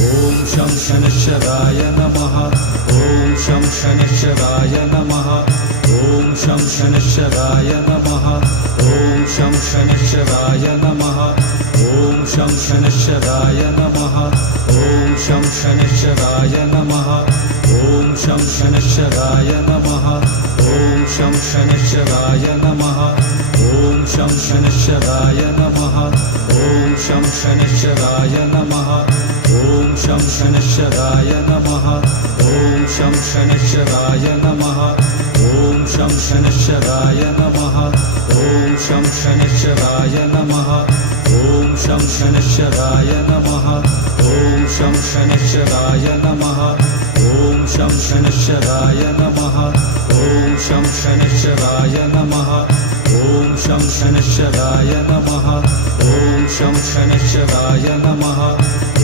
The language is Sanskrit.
ॐ शं शनैश्चराय नमः ॐ शं शनैश्चराय नमः ॐ शं शनैश्चराय नमः ॐ शं शनैश्चराय नमः ॐ शं शनैश्चराय नमः ॐ शं शनैश्चराय नमः ॐ शं शनैश्चराय नमः ॐ शं शनैश्चराय नमः ॐ शं शनैश्चराय नमः ॐ शं शनैश्चराय नमः ॐ शं शनैश्चराय नमः ॐ शं शनैश्चराय नमः ॐ शं शनैश्चराय नमः ॐ शं शनैश्चराय नमः ॐ शं शनैश्चराय नमः ॐ शं शनैश्चराय नमः ॐ शं शनैश्चराय नमः ॐ शं शनैश्चराय नमः ॐ शं शनैश्चराय नमः ॐ शं शनैश्चराय नमः।